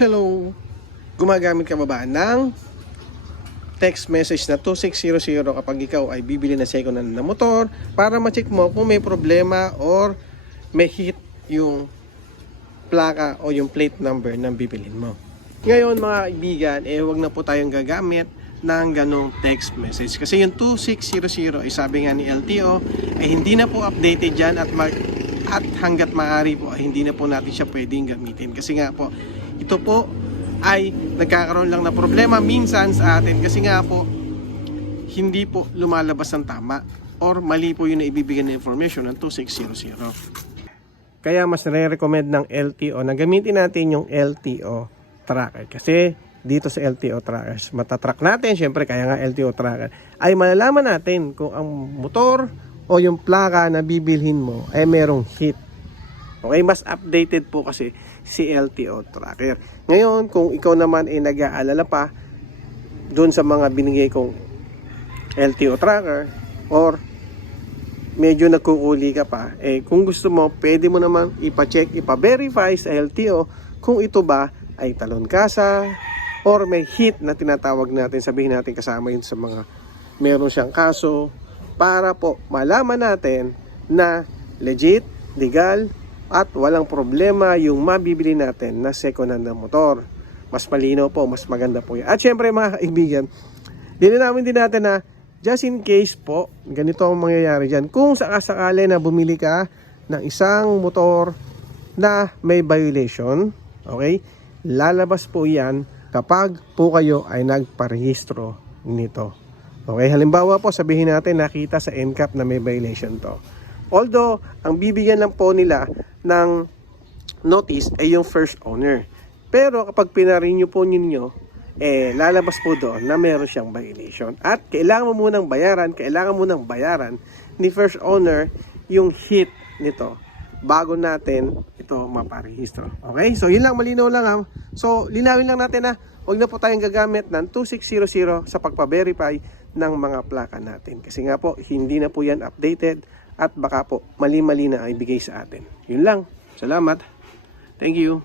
Hello! Gumagamit ka ba ng text message na 2600 kapag ikaw ay bibili ng second hand na motor para ma-check mo kung may problema or may hit yung plaka o yung plate number ng bibilin mo. Ngayon mga kaibigan, huwag na po tayong gagamit ng ganong text message kasi yung 2600 ay sabi nga ni LTO ay hindi na po updated dyan at hanggat maaari po ay hindi na po natin siya pwedeng gamitin kasi nga po ito po ay nagkakaroon lang ng problema minsan sa atin kasi nga po hindi po lumalabas ng tama or mali po yung naibibigay na information ng 2600. Kaya mas nare-recommend ng LTO na gamitin natin yung LTO tracker kasi dito sa LTO trackers matatrack natin, syempre kaya nga LTO tracker ay malalaman natin kung ang motor o yung plaka na bibilhin mo ay merong hit. Okay, mas updated po kasi si LTO tracker. Ngayon, kung ikaw naman ay nag-aalala pa doon sa mga binigay kong LTO tracker or medyo nagkukuli ka pa, kung gusto mo, pwede mo naman ipa-check, ipa-verify sa LTO kung ito ba ay talon kasa or may hit na tinatawag natin, sabihin natin kasama yun sa mga meron siyang kaso para po malaman natin na legit, legal, at walang problema yung mabibili natin na second hand na motor. Mas malinaw po, mas maganda po yan. At syempre mga kaibigan, linawin din natin na just in case po, ganito ang mangyayari dyan. Kung sakasakali na bumili ka ng isang motor na may violation, okay, lalabas po yan kapag po kayo ay nagparehistro nito. Okay, halimbawa po sabihin natin nakita sa NCAP na may violation to. Although, ang bibigyan lang po nila ng notice ay yung first owner. Pero kapag pinarenew po ninyo, lalabas po doon na meron siyang violation. At kailangan mo munang bayaran ni first owner yung hit nito bago natin ito maparehistro. Okay? So, yun lang, malinaw lang ha. So, linawin lang natin na huwag na po tayong gagamit ng 2600 sa pagpa-verify ng mga plaka natin. Kasi nga po, hindi na po yan updated at baka po mali-mali na ibigay sa atin. Yun lang. Salamat. Thank you.